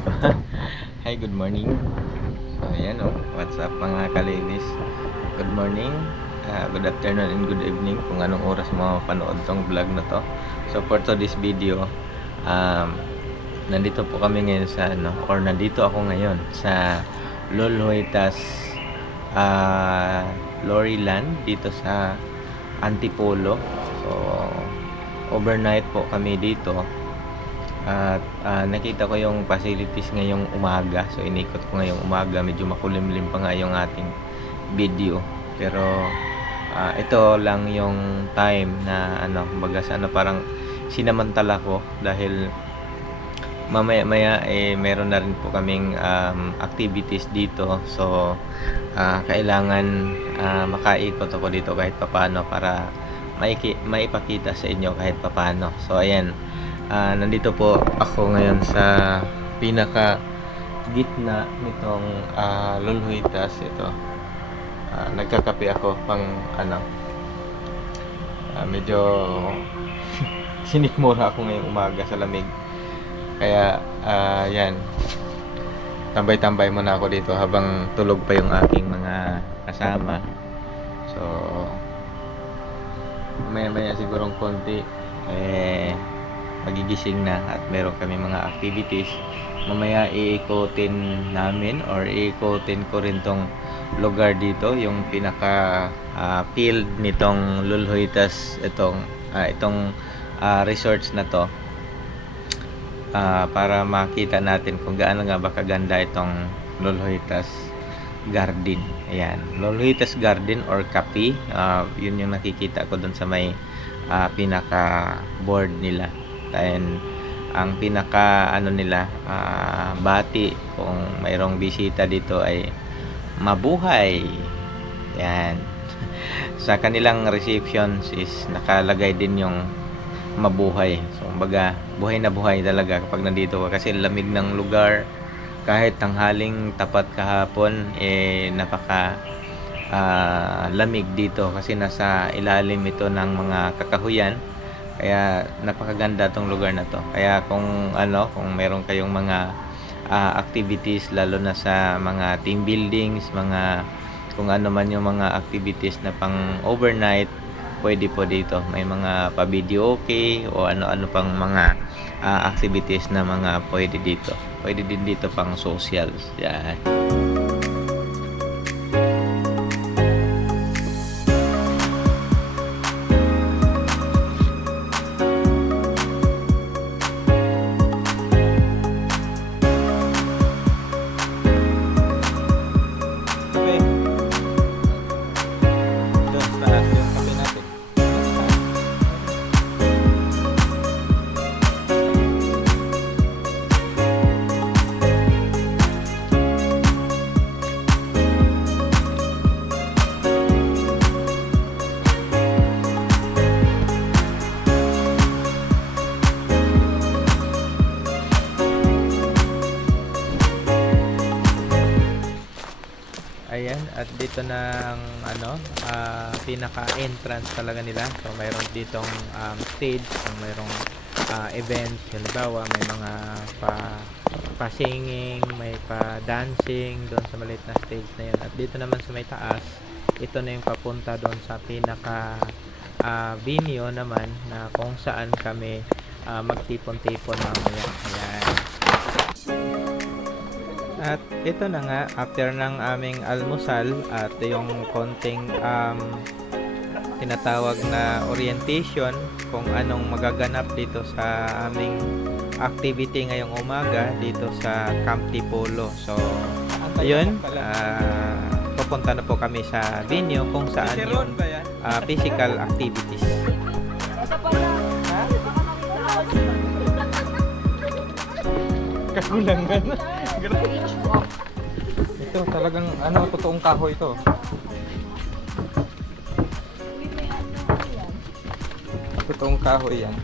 ko. Hi, good morning. So ayan what's up mga kalibis. Good morning, good afternoon and good evening kung anong oras mo mapanood tong vlog na to. So for today's video, nandito po kami ngayon sa nandito ako ngayon sa Lolhuitas Loriland dito sa Antipolo. So overnight po kami dito at nakita ko yung facilities ngayong umaga. So inikot ko ngayong umaga, medyo makulimlim pa nga yung ating video, pero ito lang yung time na kumbaga parang sinamantala ko dahil mamaya meron na rin po kaming activities dito. So kailangan makaikot ako dito kahit papaano para maipakita sa inyo kahit papaano. So ayan, nandito po ako ngayon sa pinaka gitna nitong Lolhuitas. Ito, nagkakape ako pang medyo sinikmura ako ngayong umaga sa lamig. Kaya yan, tambay-tambay muna ako dito habang tulog pa yung aking mga kasama. So maya sigurong konti magigising na at meron kami mga activities. Mamaya iikotin namin or iikotin ko rin tong lugar dito, yung pinaka field nitong Lolhuitas, itong resorts na to, para makita natin kung gaano nga ba kaganda itong Lolhuitas Garden. Ayan, Lolhuitas Garden or Cafe, yun yung nakikita ko dun sa may pinaka board nila. And ang pinaka nila, bati kung mayroong bisita dito ay mabuhay. Yan. Sa kanilang receptions is nakalagay din yung mabuhay. So kumbaga buhay na buhay talaga kapag nandito ka, kasi lamig ng lugar. Kahit tanghaling tapat kahapon napaka lamig dito kasi nasa ilalim ito ng mga kakahuyan. Kaya napakaganda tong lugar na to. Kaya kung meron kayong mga activities, lalo na sa mga team buildings, mga kung ano man yung mga activities na pang overnight, pwede po dito. May mga pa-video okay o ano-ano pang mga activities na mga pwede dito. Pwede din dito pang socials. Yan. Ayan, at dito na ang pinaka entrance talaga nila. So mayroon ditong stage, kung mayroong events, halimbawa may mga pa-singing, may pa-dancing doon sa maliit na stage na yun. At dito naman sa may taas, ito na yung papunta doon sa pinaka venue naman na kung saan kami magtipon-tipon mamaya. Ayan. At ito na nga, after ng aming almusal at yung konting tinatawag na orientation kung anong magaganap dito sa aming activity ngayong umaga dito sa Camp Tipolo. So ayun, pupunta na po kami sa venue kung saan yung physical activities. Kakulangan. Ito talagang totoong kahoy ito. Totoong kahoy yan.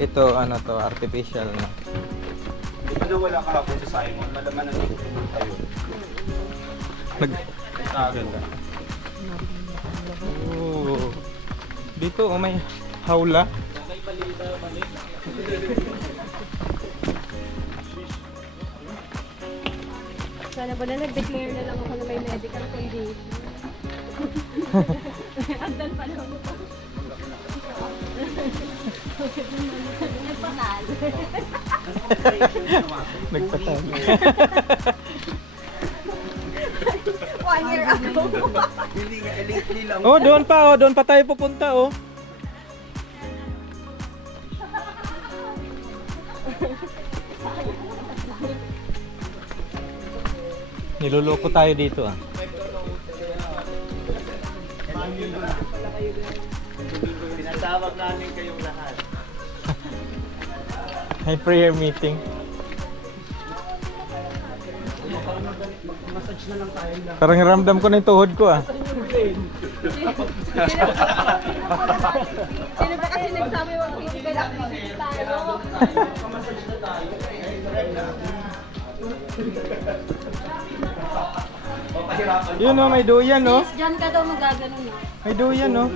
Ito artificial na. Ito daw wala kahapon sa Simon, malaman na dito tayo. Ganda. Dito may hawla. Sana ba na nag-declare na lang ako na may medical condition. Agdan pa lang. Nagpatalo. Nagpatalo. 1 year ago. Hindi nga, lately lang. Oh, doon pa, oh. Doon pa tayo pupunta, oh. Niloloko tayo dito, ah. Tinatawag namin kayong lahat. May prayer meeting. Massage na lang tayo lang. Parang ramdam ko na yung tuhod ko, ah. Sino ba kasi nagsabi mo physical activity tayo? Massage na tayo. Yun, oh, may duyan, oh. Diyan ka daw magaganon na. May duyan, oh.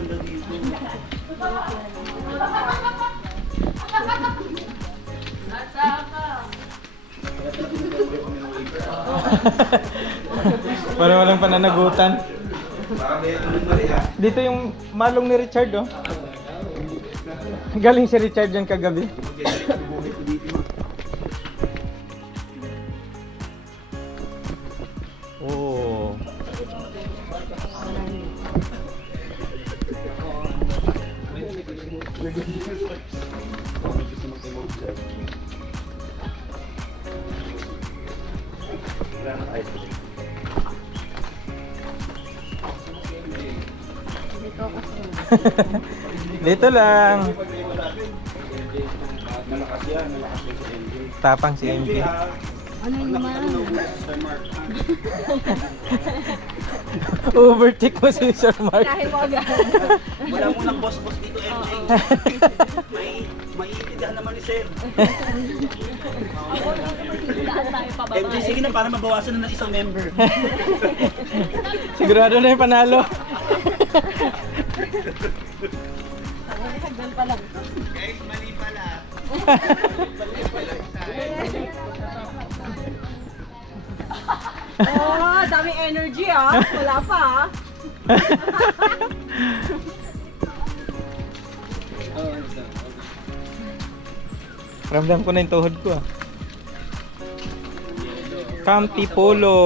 Para walang pananagutan. Dito yung malong ni Richard, oh. Galing si Richard yan kagabi. Oh. Dito lang. Malakas yan, malakas yan si MJ. Tapang si MJ. Ano naman? Sir Mark. Overtake mo si Sir Mark. Kahit mo agad. Wala mo ng boss-boss dito, MJ. Maiintindihan naman ni Sir. Daan tayo pababa. MJ, sige na para mabawasan na ng isang member. Sigurado na yung panalo. Hagdan pa lang. Guys, mali pala. Oh, dami energy ah. Wala pa ah. Ramdam ko na yung tuhod ko, ah. Campi Polo.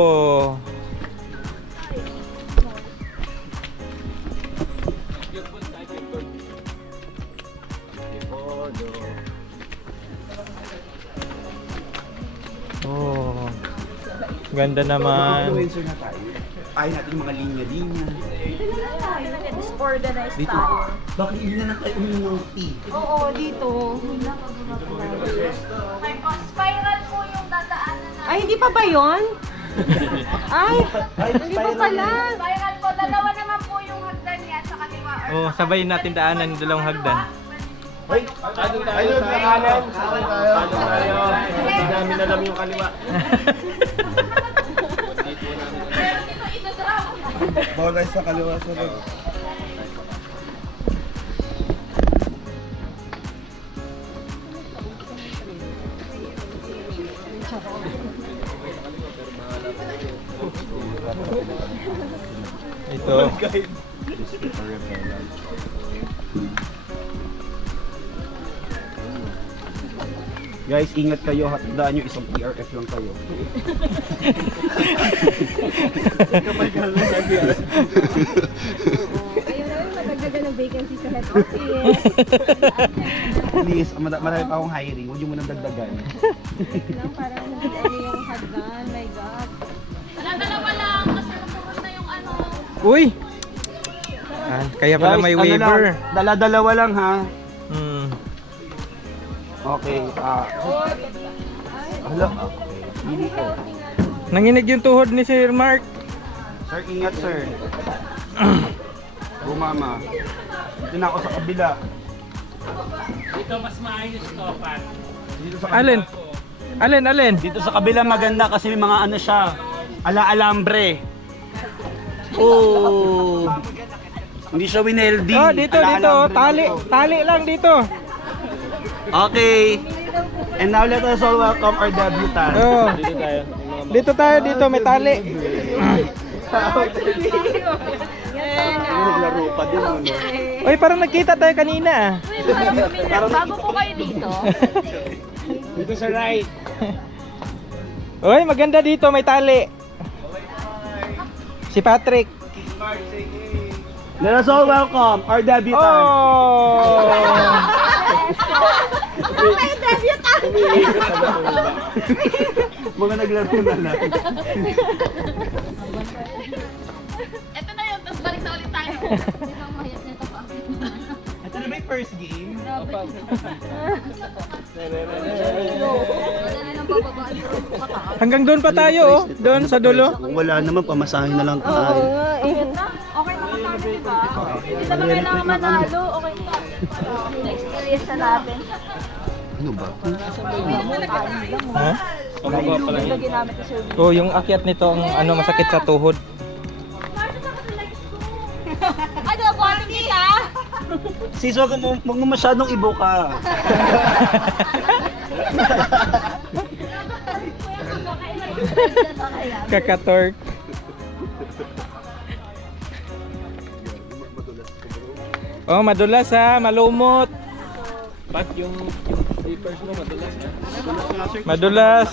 Oh. Ganda naman. Influencer na tayo. Ayaw natin yung mga linya-linya. Disorganized Dito. tayo. Bakit hindi na lang tayo uminom ng tea? Oo, dito. May spiral po yung dadaanan na. Ay, hindi pa ba yun? Ay, hindi pa pala. Spiral po, dalawa naman po yung hagdan niya sa kaliwa. Oh, sabay natin daanan yung dalawang hagdan. Ay, ayun sa kanan. Tayo. Dami na lang yung kaliwa. Pero dito ito sa Bawal sa kaliwa sa rin. Ito. Guys, ingat kayo. Daan nyo isang PRF lang kayo. Ayun na yun, madagdagan ng vacancy sa head office. Please, marami pa akong hiring. Huwag nyo munang dagdagan. Lang, parang hindi ano yung hagdan. My God. dalawa lang kasi napunod na yung ano. Uy! Ah, kaya pala may Guys, ano waiver. lang, dala-dalawa lang ha. Hmm. Okay. Hala. Hindi ko. Nanginig yung tuhod ni Sir Mark. Sir, ingat sir. Bumama. Dito na ako sa kabila. Dito mas maayos to, Pat. Dito sa kabila. Alin? Alin, alin? Dito sa kabila maganda kasi may mga ano siya. Ala-alambre. Oh. Hindi siya wineldi. Oh, dito, dito. Tali, tali lang dito. Okay. And now let us all welcome our debutant. Oh. Dito tayo, yung mga Dito tayo, dito may tali. Naglaro pa din ano. Uy, parang nagkita tayo kanina. Bago po kayo dito. Dito sa right. Uy, maganda dito, may tali. Si Patrick. Let us all welcome our debutant. Oh! Okay, debutant. Mga naglaro na lang. Ito na yun, tapos balik na ulit tayo. Ito na ba yung first game? Hanggang doon pa tayo, oh. Doon sa dulo. Kung wala naman, pamasahin na lang Oo tayo. nga eh. Okay naman tayo, di ba? Hindi naman kailangan manalo. Okay na. Na-experience na natin. Ano ba? Ha? Lagyan namin ito sa Oh, yung akyat nito ang ano masakit sa tuhod. Ano, boting kita? Sis, wag mo masyadong ibuka. Kakatork. Oh, madulas ha, malumot. Ba't yung slippers mo madulas na? Madulas.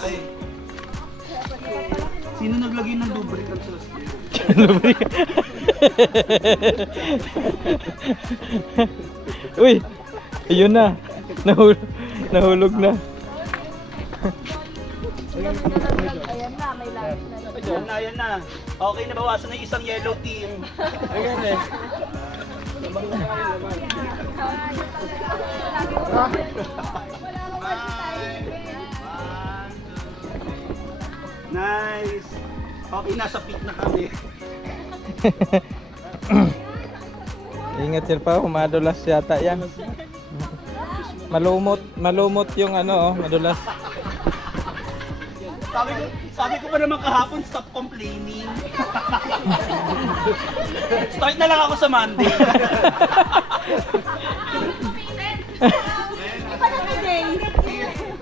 Sino naglagay ng lubricant sa skin? Uy, ayun na. Nahulog na. Ayan na, may langit na. Yan na. Okay, nabawasan na yung isang yellow team. Ayan eh. Nice. Okay, nasa peak na kami. Ingat sir pa, madulas yata yan. Malumot yung ano, oh, madulas. Sabi ko pa naman kahapon, stop complaining. Start na lang ako sa Monday.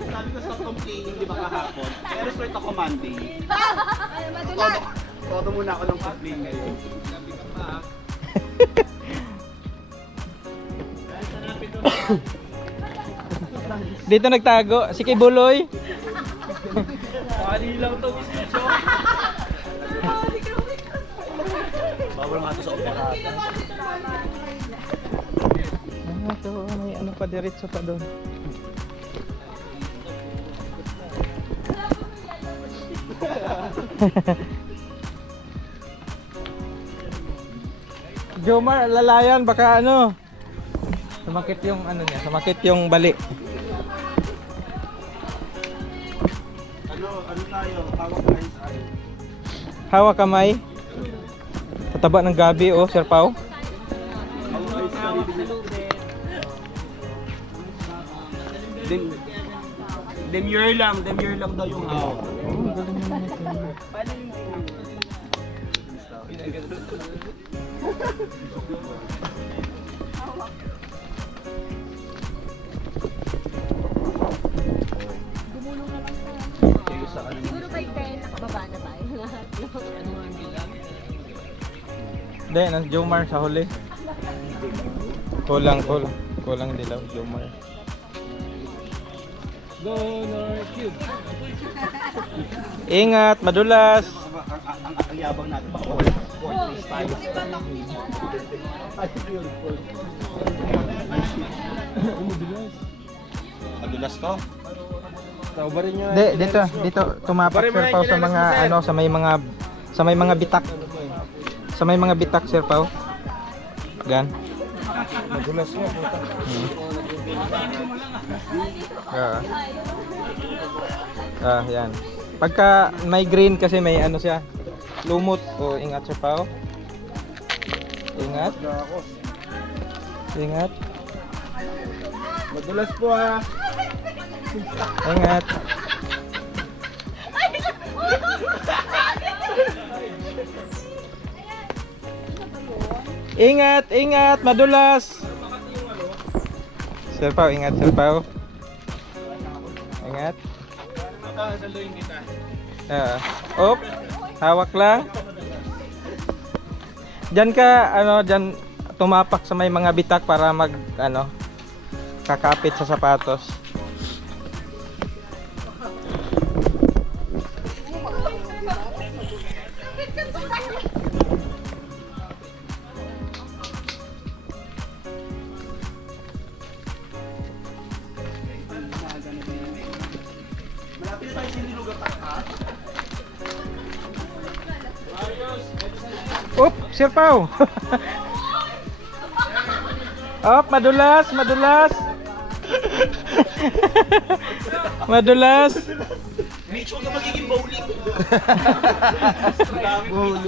Sabi ko stop complaining, di ba kahapon? Pero start ako Monday. Todo muna ako ng complain ngayon. Dito nagtago, si Kibuloy. Pali lang to, Mr. Cho. Bawal nga ito sa operata. Ito, may ano pa, diretso pa doon. Jomar, lalayan, baka ano. Sumakit yung ano niya, sumakit yung bali. Ano tayo? Hawak tayo sa akin. Hawak kamay. Tataba ng gabi, oh, Sir Pao. Hawak tayo sa sarili. Demure lang daw yung hawak. Siguro by 10, nakababa na tayo. Hindi, nang Jomar sa huli. Kulang dilaw, Jomar. Go North Cube. Ingat, madulas. Ang yabang natin pa. Madulas ko? Taubarin nyo. Hindi, dito tumapak Sir Pao sa mga ano, sa may mga bitak. Sa may mga bitak, Sir Pao. Gan. Madulas nga. Yan. Pagka may green kasi may ano siya, lumot. O, ingat Sir Pao. Ingat. Ingat. Madulas po ha. Ingat. Ingat, madulas. Sir Pao, ingat Sir Pao. Ingat. Saluhin kita. Op, hawak lang. Diyan ka, diyan tumapak sa may mga bitak para kakapit sa sapatos. Up, Sir Pao. Up, madulas, madulas. Madulas. Mitch, huwag ka magiging bowling.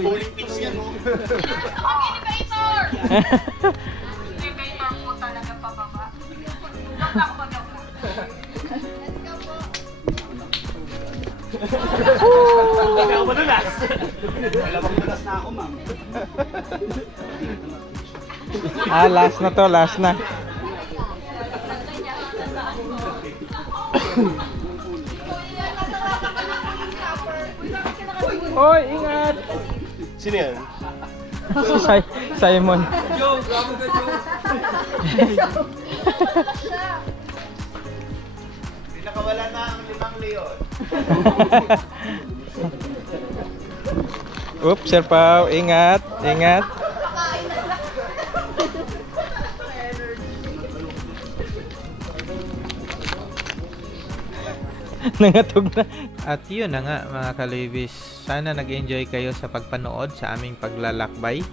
Bowling pins yan, no? Elevator! Elevator po talaga pababa. Joke lang po, joke lang. Hindi ako madulas. Dalawang dulas na ako, ma'am. Last na to, last na. Hoy, ingat. Sino yan? Simon. Pinakawala na ang 5 leon. Oops, Sir Pao, ingat, ingat. Nangatog na. At yun na nga mga kalibis, sana nag-enjoy kayo sa pagpanood sa aming paglalakbay.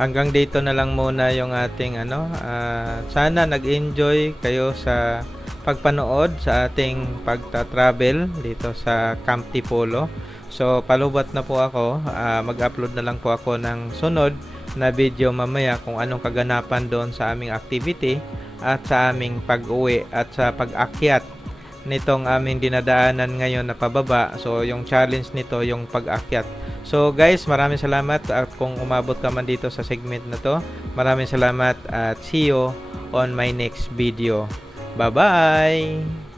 Hanggang dito na lang muna yung ating sana nag-enjoy kayo sa pagpanood sa ating pagta-travel dito sa Camp Tipolo. So palubat na po ako, mag-upload na lang po ako ng sunod na video mamaya kung anong kaganapan doon sa aming activity at sa aming pag-uwi at sa pag-akyat nitong aming dinadaanan ngayon na pababa. So yung challenge nito yung pag-akyat. So guys, maraming salamat at kung umabot ka man dito sa segment na to, maraming salamat at see you on my next video. Bye bye.